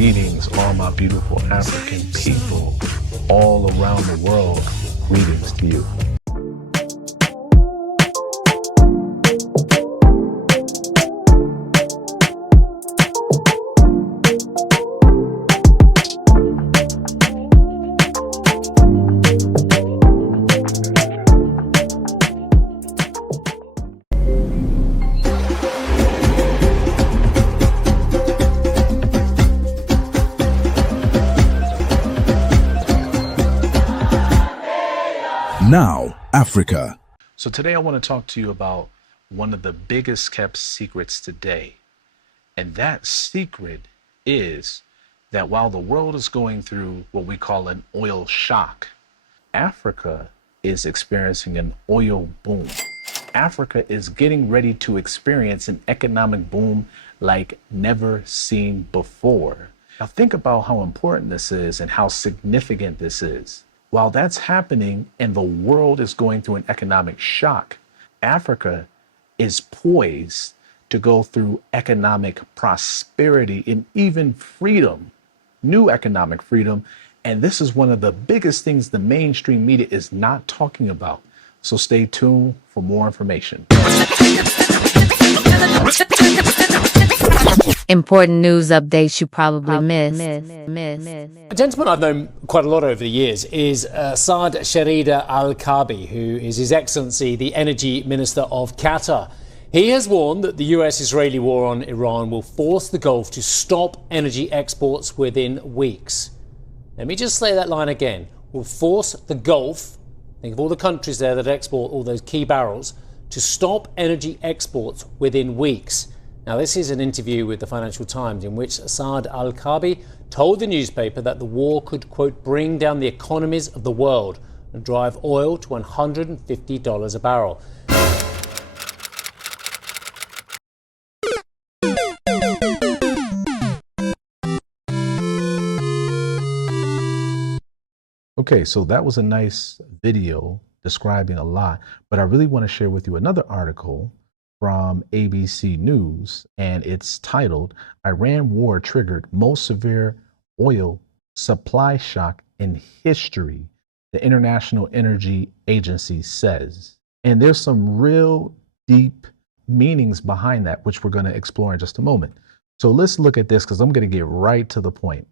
Greetings, all my beautiful African people all around the world. Greetings to you. Now, Africa. So today I want to talk to you about one of the biggest kept secrets today. And that secret is that while the world is going through what we call an oil shock, Africa is experiencing an oil boom. Africa is getting ready to experience an economic boom like never seen before. Now think about how important this is and how significant this is. While that's happening and the world is going through an economic shock, Africa is poised to go through economic prosperity and even freedom, new economic freedom. And this is one of the biggest things the mainstream media is not talking about. So stay tuned for more information. Important news updates you probably missed. A gentleman I've known quite a lot over the years is Saad Sharida Al-Kabi, who is His Excellency the Energy Minister of Qatar. He has warned that the US-Israeli war on Iran will force the Gulf to stop energy exports within weeks. Let me just say that line again. Will force the Gulf, think of all the countries there that export all those key barrels, to stop energy exports within weeks. Now, this is an interview with the Financial Times in which Saad Al-Kabi told the newspaper that the war could, quote, bring down the economies of the world and drive oil to $150 a barrel. Okay, so that was a nice video describing a lot, but I really want to share with you another article from ABC News, and it's titled, Iran War Triggered Most Severe Oil Supply Shock in History, the International Energy Agency says. And there's some real deep meanings behind that, which we're going to explore in just a moment. So let's look at this because I'm going to get right to the point.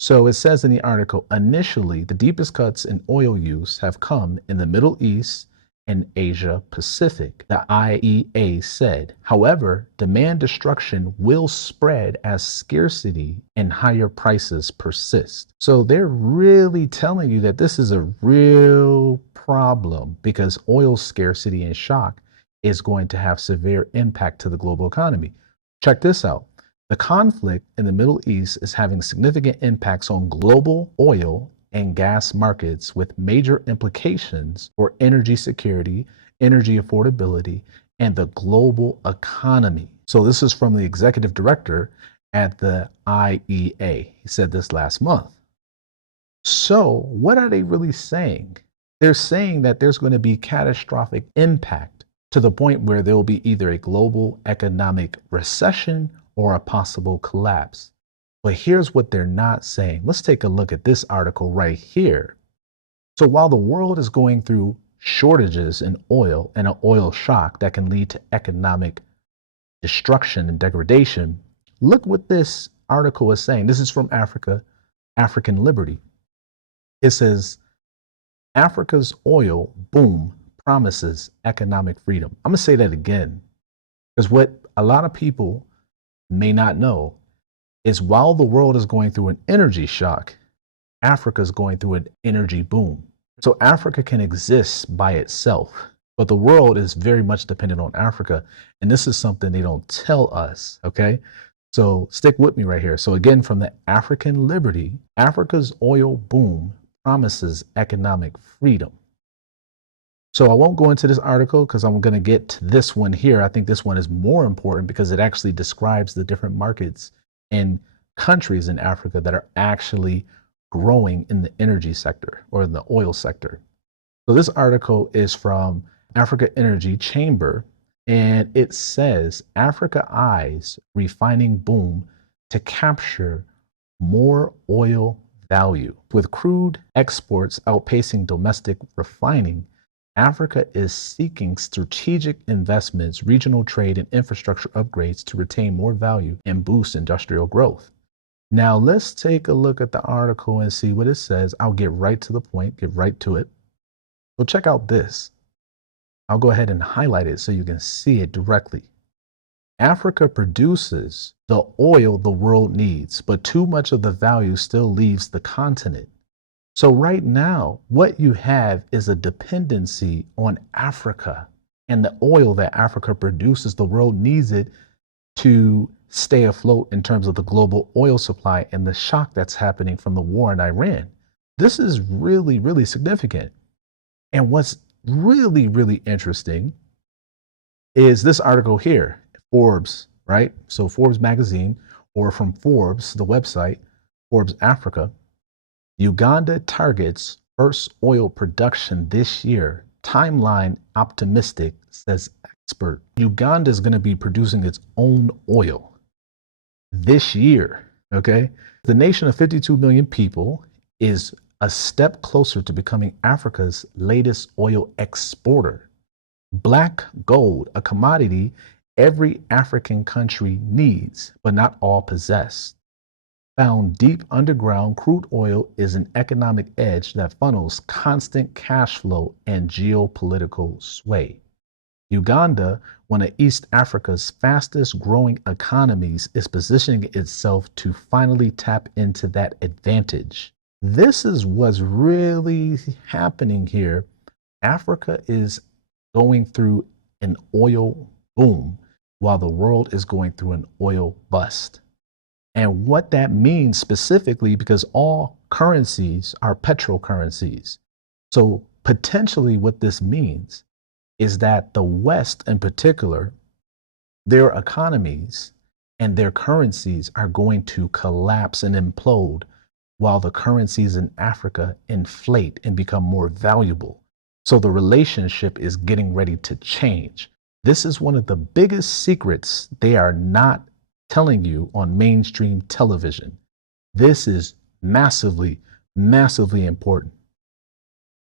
So it says in the article, initially, the deepest cuts in oil use have come in the Middle East and Asia Pacific, the IEA said. However, demand destruction will spread as scarcity and higher prices persist. So they're really telling you that this is a real problem because oil scarcity and shock is going to have severe impact to the global economy. Check this out. The conflict in the Middle East is having significant impacts on global oil and gas markets with major implications for energy security, energy affordability, and the global economy. So this is from the executive director at the IEA. He said this last month. So what are they really saying? They're saying that there's going to be catastrophic impact to the point where there will be either a global economic recession or a possible collapse. But here's what they're not saying. Let's take a look at this article right here. So while the world is going through shortages in oil and an oil shock that can lead to economic destruction and degradation, look what this article is saying. This is from Africa, African Liberty. It says, Africa's oil boom promises economic freedom. I'm going to say that again, because what a lot of people may not know is while the world is going through an energy shock, Africa is going through an energy boom. So Africa can exist by itself, but the world is very much dependent on Africa. And this is something they don't tell us, okay? So stick with me right here. So again, from the African Liberty, Africa's oil boom promises economic freedom. So I won't go into this article because I'm going to get to this one here. I think this one is more important because it actually describes the different markets and countries in Africa that are actually growing in the energy sector or in the oil sector. So this article is from Africa Energy Chamber, and it says Africa eyes refining boom to capture more oil value. With crude exports outpacing domestic refining, Africa is seeking strategic investments, regional trade, and infrastructure upgrades to retain more value and boost industrial growth. Now, let's take a look at the article and see what it says. I'll get right to the point, get right to it. So check out this. I'll go ahead and highlight it so you can see it directly. Africa produces the oil the world needs, but too much of the value still leaves the continent. So right now, what you have is a dependency on Africa and the oil that Africa produces. The world needs it to stay afloat in terms of the global oil supply and the shock that's happening from the war in Iran. This is really, really significant. And what's really, really interesting is this article here, Forbes, right? So Forbes magazine, or from Forbes, the website, Forbes Africa. Uganda targets first oil production this year. Timeline optimistic, says expert. Uganda is going to be producing its own oil this year, okay? The nation of 52 million people is a step closer to becoming Africa's latest oil exporter. Black gold, a commodity every African country needs, but not all possess. Found deep underground, crude oil is an economic edge that funnels constant cash flow and geopolitical sway. Uganda, one of East Africa's fastest growing economies, is positioning itself to finally tap into that advantage. This is what's really happening here. Africa is going through an oil boom while the world is going through an oil bust. And what that means specifically, because all currencies are petrocurrencies. So potentially what this means is that the West in particular, their economies and their currencies are going to collapse and implode while the currencies in Africa inflate and become more valuable. So the relationship is getting ready to change. This is one of the biggest secrets they are not telling you on mainstream television. This is massively, massively important.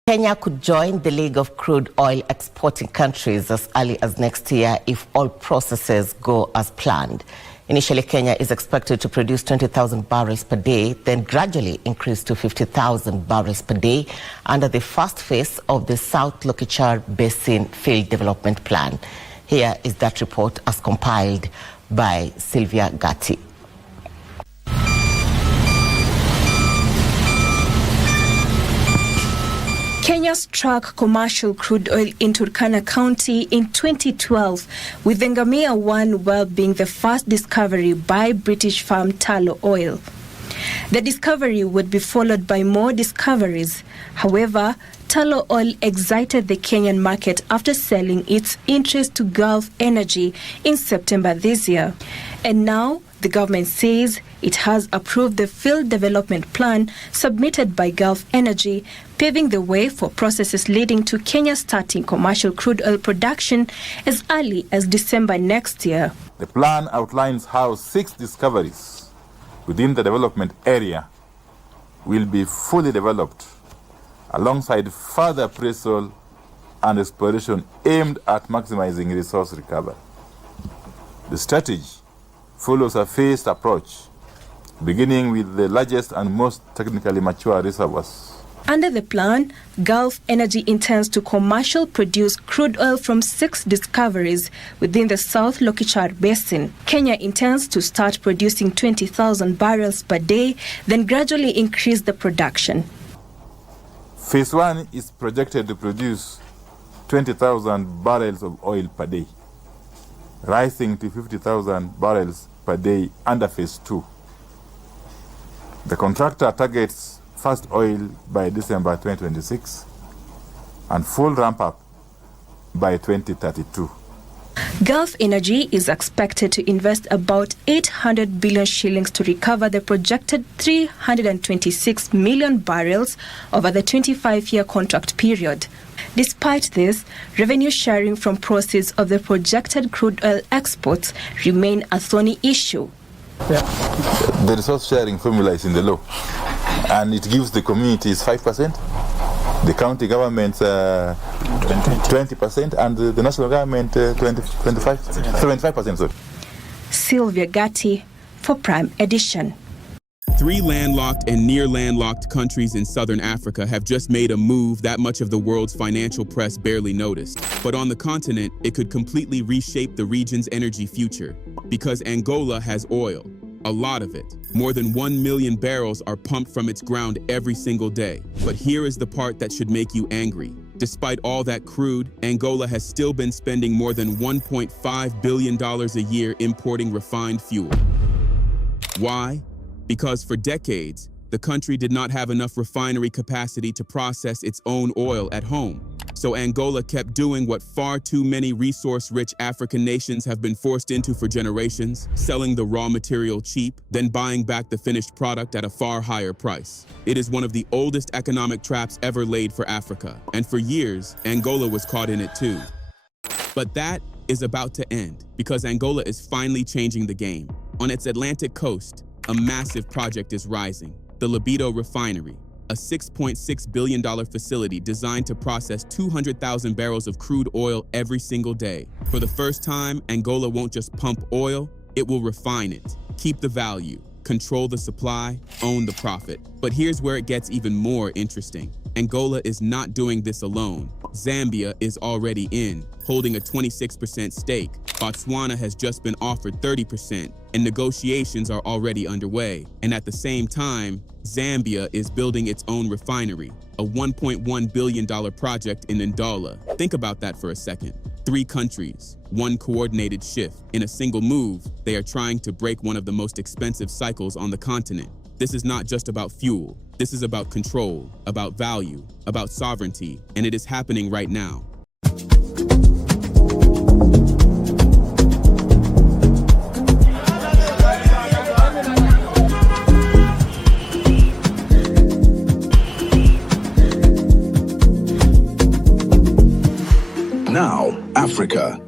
Kenya could join the League of Crude Oil Exporting Countries as early as next year if all processes go as planned. Initially, Kenya is expected to produce 20,000 barrels per day, then gradually increase to 50,000 barrels per day under the first phase of the South Lokichar Basin Field Development Plan. Here is that report as compiled by Sylvia Gatti. Kenya struck commercial crude oil in Turkana County in 2012, with the Ngamia 1 well being the first discovery by British firm Tullow Oil. The discovery would be followed by more discoveries. However, Tullow Oil exited the Kenyan market after selling its interest to Gulf Energy in September this year. And now, the government says it has approved the field development plan submitted by Gulf Energy, paving the way for processes leading to Kenya starting commercial crude oil production as early as December next year. The plan outlines how 6 discoveries within the development area will be fully developed, alongside further appraisal and exploration aimed at maximizing resource recovery. The strategy follows a phased approach, beginning with the largest and most technically mature reservoirs. Under the plan, Gulf Energy intends to commercial produce crude oil from 6 discoveries within the South Lokichar Basin. Kenya intends to start producing 20,000 barrels per day, then gradually increase the production. Phase 1 is projected to produce 20,000 barrels of oil per day, rising to 50,000 barrels per day under Phase 2. The contractor targets first oil by December 2026 and full ramp-up by 2032. Gulf Energy is expected to invest about 800 billion shillings to recover the projected 326 million barrels over the 25-year contract period. Despite this, revenue sharing from proceeds of the projected crude oil exports remain a thorny issue. The resource sharing formula is in the law, and it gives the communities 5%, the county government 20%, and the national government 75%. Sorry. Sylvia Gatti for Prime Edition. 3 landlocked and near landlocked countries in southern Africa have just made a move that much of the world's financial press barely noticed. But on the continent, it could completely reshape the region's energy future, because Angola has oil, a lot of it. More than 1 million barrels are pumped from its ground every single day. But here is the part that should make you angry. Despite all that crude, Angola has still been spending more than $1.5 billion a year importing refined fuel. Why? Because for decades, the country did not have enough refinery capacity to process its own oil at home. So Angola kept doing what far too many resource-rich African nations have been forced into for generations, selling the raw material cheap, then buying back the finished product at a far higher price. It is one of the oldest economic traps ever laid for Africa, and for years, Angola was caught in it too. But that is about to end, because Angola is finally changing the game. On its Atlantic coast, a massive project is rising, the Libido Refinery, a $6.6 billion facility designed to process 200,000 barrels of crude oil every single day. For the first time, Angola won't just pump oil, it will refine it, keep the value, control the supply, own the profit. But here's where it gets even more interesting. Angola is not doing this alone. Zambia is already in, holding a 26% stake. Botswana has just been offered 30%, and negotiations are already underway. And at the same time, Zambia is building its own refinery, a $1.1 billion project in Ndala. Think about that for a second. 3 countries, 1 coordinated shift. In a single move, they are trying to break one of the most expensive cycles on the continent. This is not just about fuel. This is about control, about value, about sovereignty, and it is happening right now. Now, Africa.